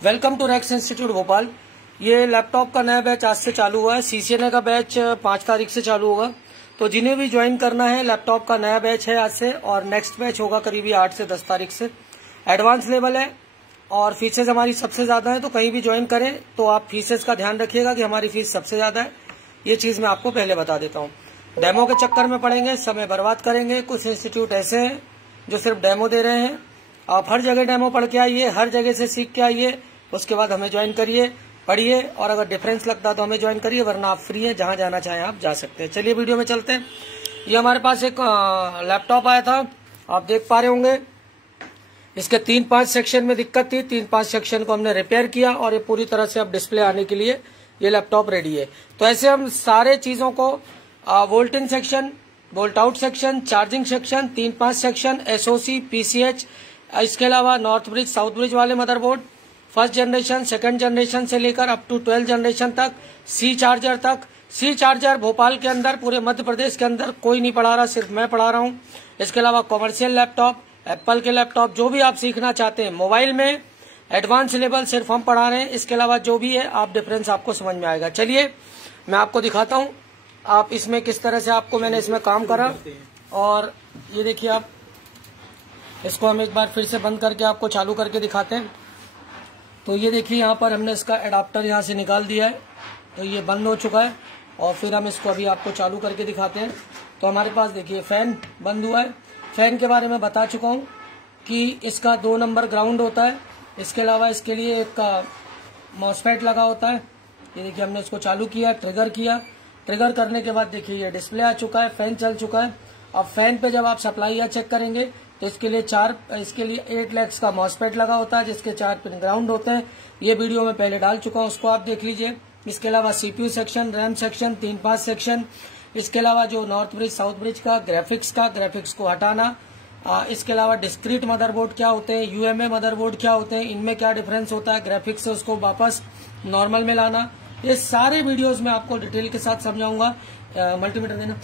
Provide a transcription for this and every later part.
Welcome to Rax institute Bhopal. ये laptop का नया बैच आज से चालू हुआ है। सीसीएनए का बैच 5 तारीख से चालू होगा। तो जिन्हें भी ज्वाइन करना है, लैपटॉप का नया बैच है आज से, और नेक्स्ट बैच होगा करीबी 8 से 10 तारीख से। एडवांस लेवल है और फीसेज हमारी सबसे ज्यादा है, तो कहीं भी ज्वाइन करें तो आप फीसेज का ध्यान रखिएगा कि हमारी फीस सबसे ज्यादा है। ये चीज मैं आपको पहले बता देता हूँ। डेमो के चक्कर में पड़ेंगे, समय बर्बाद करेंगे। कुछ इंस्टीट्यूट ऐसे हैं जो सिर्फ डेमो दे रहे हैं। आप हर जगह डेमो पढ़ के आइए, हर जगह से सीख के आइए, उसके बाद हमें ज्वाइन करिए, पढ़िए, और अगर डिफरेंस लगता तो हमें ज्वाइन करिए, वरना आप फ्री है, जहां जाना चाहें आप जा सकते हैं। चलिए वीडियो में चलते हैं। ये हमारे पास एक लैपटॉप आया था, आप देख पा रहे होंगे। इसके 3-5 सेक्शन में दिक्कत थी, 3-5 सेक्शन को हमने रिपेयर किया और ये पूरी तरह से अब डिस्प्ले आने के लिए ये लैपटॉप रेडी है। तो ऐसे हम सारे चीजों को volt in section, volt out section, charging section, 3-5 section, SOC, PCH, इसके अलावा नॉर्थ ब्रिज, साउथ ब्रिज वाले motherboard, first generation, second generation से लेकर अप टू 12 जनरेशन तक, सी चार्जर तक। सी चार्जर भोपाल के अंदर, पूरे मध्य प्रदेश के अंदर कोई नहीं पढ़ा रहा, सिर्फ मैं पढ़ा रहा हूँ। इसके अलावा कॉमर्शियल लैपटॉप, एप्पल के लैपटॉप, जो भी आप सीखना चाहते हैं मोबाइल में, एडवांस लेवल सिर्फ हम पढ़ा रहे हैं। इसके अलावा जो भी है आप डिफरेंस आपको समझ में आएगा। चलिए मैं आपको दिखाता हूँ आप इसमें किस तरह से आपको मैंने इसमें काम करा। और ये देखिए, आप इसको हम एक बार फिर से बंद करके आपको चालू करके दिखाते हैं। तो ये देखिए, यहाँ पर हमने इसका एडाप्टर यहाँ से निकाल दिया है, तो ये बंद हो चुका है। और फिर हम इसको अभी आपको चालू करके दिखाते हैं। तो हमारे पास देखिए फैन बंद हुआ है। फैन के बारे में बता चुका हूँ कि इसका 2 नंबर ग्राउंड होता है। इसके अलावा इसके लिए एक मॉसफेट लगा होता है। ये देखिए, हमने इसको चालू किया, ट्रिगर किया। ट्रिगर करने के बाद देखिए ये डिस्प्ले आ चुका है, फैन चल चुका है। अब फैन पे जब आप सप्लाई या चेक करेंगे तो इसके लिए 8 लेग्स का मॉसफेट लगा होता है, जिसके 4 पिन ग्राउंड होते हैं। ये वीडियो में पहले डाल चुका हूँ, उसको आप देख लीजिए। इसके अलावा CPU section, RAM section, 3-5 section. इसके अलावा जो नॉर्थ ब्रिज, साउथ ब्रिज का ग्राफिक्स को हटाना। इसके अलावा डिस्क्रीट मदरबोर्ड क्या होते हैं, यूएमए मदरबोर्ड क्या होते हैं, इनमें क्या डिफरेंस होता है, ग्राफिक्स से उसको वापस नॉर्मल में लाना। ये सारे वीडियोस में आपको डिटेल के साथ समझाऊंगा। मल्टीमीटर देना।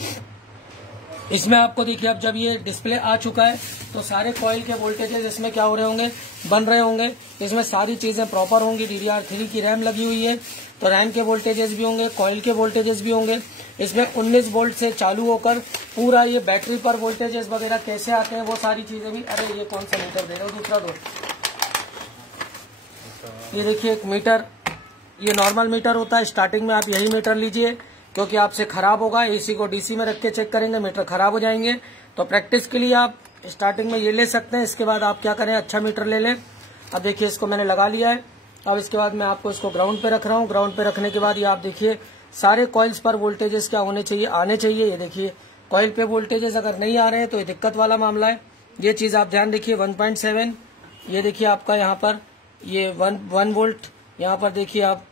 इसमें आपको देखिए, अब जब ये डिस्प्ले आ चुका है तो सारे कॉइल के वोल्टेजेस इसमें क्या हो रहे होंगे, बन रहे होंगे। इसमें सारी चीजें प्रॉपर होंगी। DDR3 की रैम लगी हुई है, तो रैम के वोल्टेजेस भी होंगे, कॉइल के वोल्टेजेस भी होंगे। इसमें 19 वोल्ट से चालू होकर पूरा ये बैटरी पर वोल्टेजेस वगैरह कैसे आते हैं, वो सारी चीजें भी। अरे ये कौन सा मीटर दे रहे हो, दूसरा दो। ये देखिए एक मीटर, ये नॉर्मल मीटर होता है। स्टार्टिंग में आप यही मीटर लीजिए, क्योंकि आपसे खराब होगा। एसी को डीसी में रख के चेक करेंगे, मीटर खराब हो जाएंगे। तो प्रैक्टिस के लिए आप स्टार्टिंग में ये ले सकते हैं। इसके बाद आप क्या करें, अच्छा मीटर ले लें। अब देखिए, इसको मैंने लगा लिया है। अब इसके बाद मैं आपको इसको ग्राउंड पे रख रहा हूँ। ग्राउंड पे रखने के बाद ये आप देखिए, सारे कॉइल्स पर वोल्टेजेस क्या होने चाहिए, आने चाहिए। ये देखिए, कॉइल पे वोल्टेजेस अगर नहीं आ रहे हैं तो ये दिक्कत वाला मामला है। ये चीज आप ध्यान रखिए। 1.7, ये देखिए आपका यहाँ पर ये 1 वोल्ट, यहाँ पर देखिए आप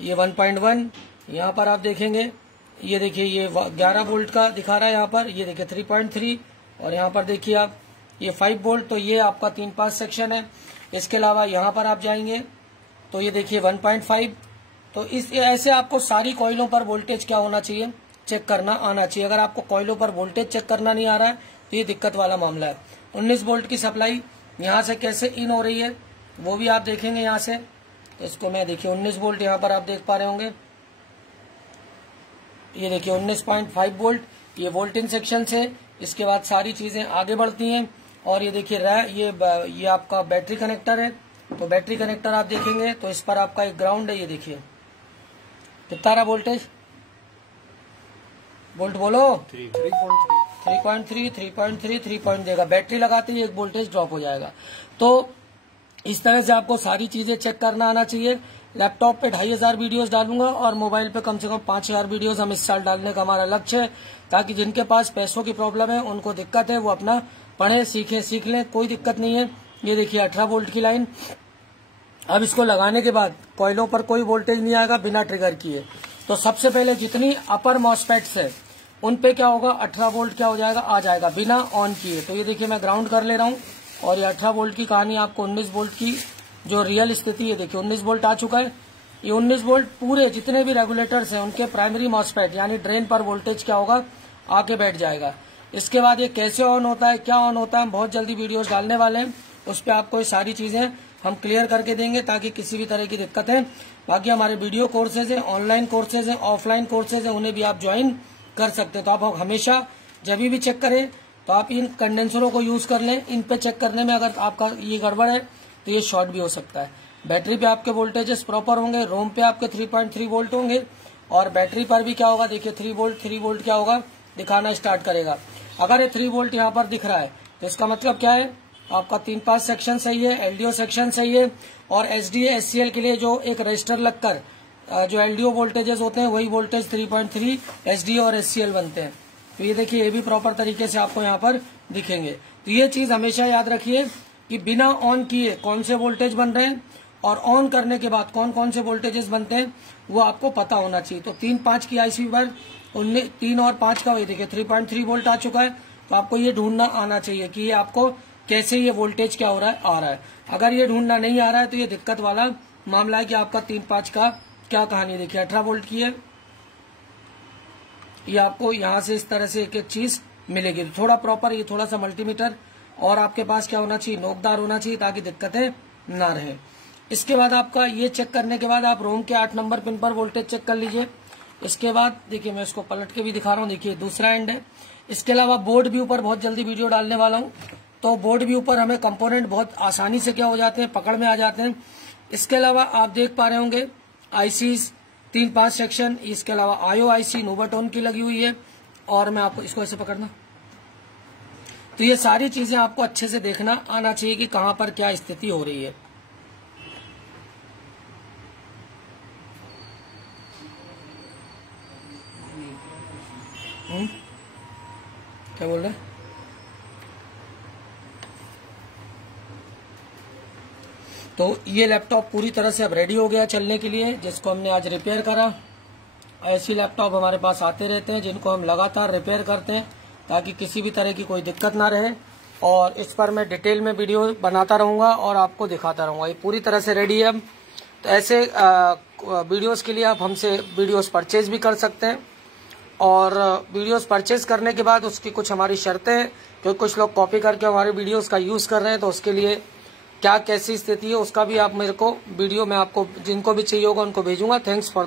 ये 1.1, यहाँ पर आप देखेंगे ये देखिए ये 11 वोल्ट का दिखा रहा है यहाँ पर। ये देखिए 3.3, और यहाँ पर देखिए आप ये 5 वोल्ट। तो ये आपका 3-5 सेक्शन है। इसके अलावा यहाँ पर आप जाएंगे तो ये देखिए 1.5। तो इस ऐसे आपको सारी कॉइलों पर वोल्टेज क्या होना चाहिए, चेक करना आना चाहिए। अगर आपको कॉइलों पर वोल्टेज चेक करना नहीं आ रहा है तो ये दिक्कत वाला मामला है। 19 वोल्ट की सप्लाई यहाँ से कैसे इन हो रही है वो भी आप देखेंगे यहाँ से। तो इसको मैं देखिए 19 वोल्ट यहाँ पर आप देख पा रहे होंगे। ये देखिए 19.5 वोल्ट, ये वोल्ट इन सेक्शन से। इसके बाद सारी चीजें आगे बढ़ती हैं। और ये देखिए ये आपका बैटरी कनेक्टर है। तो बैटरी कनेक्टर आप देखेंगे तो इस पर आपका एक ग्राउंड है। ये देखिए कितना रहा वोल्टेज, वोल्ट बोलो, 3.3, 3 पॉइंट देगा। बैटरी लगाते ही एक वोल्टेज ड्रॉप हो जाएगा। तो इस तरह से आपको सारी चीजें चेक करना आना चाहिए। लैपटॉप पे 2500 वीडियोस डालूंगा और मोबाइल पे कम से कम 5000 वीडियोस हम इस साल डालने का हमारा लक्ष्य है, ताकि जिनके पास पैसों की प्रॉब्लम है, उनको दिक्कत है, वो अपना पढ़े सीख लें, कोई दिक्कत नहीं है। ये देखिए 18 वोल्ट की लाइन। अब इसको लगाने के बाद कॉइलों पर कोई वोल्टेज नहीं आएगा बिना ट्रिगर किए। तो सबसे पहले जितनी अपर मॉसफेट्स है उन पे क्या होगा, 18 वोल्ट क्या हो जाएगा, आ जाएगा बिना ऑन किए। तो ये देखिए मैं ग्राउंड कर ले रहा हूँ और ये 18 वोल्ट की कहानी आपको 19 वोल्ट की जो रियल स्थिति है देखिए 19 वोल्ट आ चुका है। ये 19 वोल्ट पूरे जितने भी रेगुलेटर्स हैं उनके प्राइमरी मॉसफेट यानी ड्रेन पर वोल्टेज क्या होगा, आके बैठ जाएगा। इसके बाद ये कैसे ऑन होता है, क्या ऑन होता है, हम बहुत जल्दी वीडियोस डालने वाले हैं, उस पर आपको ये सारी चीजें हम क्लियर करके देंगे ताकि किसी भी तरह की दिक्कत है। बाकी हमारे वीडियो कोर्सेज है, ऑनलाइन कोर्सेज है, ऑफलाइन कोर्सेज है, उन्हें भी आप ज्वाइन कर सकते हैं। तो आप हमेशा जब भी चेक करें तो आप इन कंडेंसरों को यूज कर लें। इन पे चेक करने में अगर आपका ये गड़बड़ है तो ये शॉर्ट भी हो सकता है। बैटरी पे आपके वोल्टेजेस प्रॉपर होंगे, रोम पे आपके 3.3 वोल्ट होंगे और बैटरी पर भी क्या होगा, देखिए 3 वोल्ट क्या होगा दिखाना स्टार्ट करेगा। अगर ये 3 वोल्ट यहाँ पर दिख रहा है तो इसका मतलब क्या है, आपका 3-5 सेक्शन सही है, एलडीओ सेक्शन सही है और एसडीए एससीएल के लिए जो एक रजिस्टर लगकर जो एलडीओ वोल्टेजेस होते हैं वही वोल्टेज 3.3 एसडीए और एससीएल बनते हैं। तो ये देखिए ये भी प्रॉपर तरीके से आपको यहाँ पर दिखेंगे। तो ये चीज हमेशा याद रखिए कि बिना ऑन किए कौन से वोल्टेज बन रहे हैं और ऑन करने के बाद कौन कौन से वोल्टेजेस बनते हैं वो आपको पता होना चाहिए। तो 3-5 की आईसी पर 3 और 5 का वही देखिए 3.3 वोल्ट आ चुका है। तो आपको ये ढूंढना आना चाहिए कि ये आपको कैसे ये वोल्टेज क्या हो रहा है, आ रहा है। अगर ये ढूंढना नहीं आ रहा है तो ये दिक्कत वाला मामला है कि आपका 3-5 का क्या कहानी। देखिए 18 वोल्ट की है, ये आपको यहाँ से इस तरह से एक एक चीज मिलेगी। तो थोड़ा प्रॉपर ये थोड़ा सा मल्टीमीटर और आपके पास क्या होना चाहिए, नोकदार होना चाहिए ताकि दिक्कतें ना रहे। इसके बाद आपका ये चेक करने के बाद आप रोम के 8 नंबर पिन पर वोल्टेज चेक कर लीजिए। इसके बाद देखिए मैं इसको पलट के भी दिखा रहा हूँ, देखिए दूसरा एंड है। इसके अलावा बोर्ड व्यू पर बहुत जल्दी वीडियो डालने वाला हूँ। तो बोर्ड व्यू पर हमें कंपोनेंट बहुत आसानी से क्या हो जाते हैं, पकड़ में आ जाते हैं। इसके अलावा आप देख पा रहे होंगे आईसीज 3-5 सेक्शन, इसके अलावा आयो आईसी नोवाटोन की लगी हुई है। और मैं आपको इसको ऐसे पकड़ना, तो ये सारी चीजें आपको अच्छे से देखना आना चाहिए कि कहां पर क्या स्थिति हो रही है। क्या बोल रहे हैं? तो ये लैपटॉप पूरी तरह से अब रेडी हो गया चलने के लिए, जिसको हमने आज रिपेयर करा। ऐसी लैपटॉप हमारे पास आते रहते हैं जिनको हम लगातार रिपेयर करते हैं ताकि किसी भी तरह की कोई दिक्कत ना रहे। और इस पर मैं डिटेल में वीडियो बनाता रहूंगा और आपको दिखाता रहूंगा। ये पूरी तरह से रेडी है। तो ऐसे वीडियोस के लिए आप हमसे वीडियोस परचेज भी कर सकते हैं। और वीडियोस परचेज करने के बाद उसकी कुछ हमारी शर्तें हैं, क्योंकि कुछ लोग कॉपी करके हमारे वीडियोस का यूज कर रहे हैं। तो उसके लिए क्या कैसी स्थिति है उसका भी आप मेरे को वीडियो में आपको जिनको भी चाहिए होगा उनको भेजूंगा। Thanks for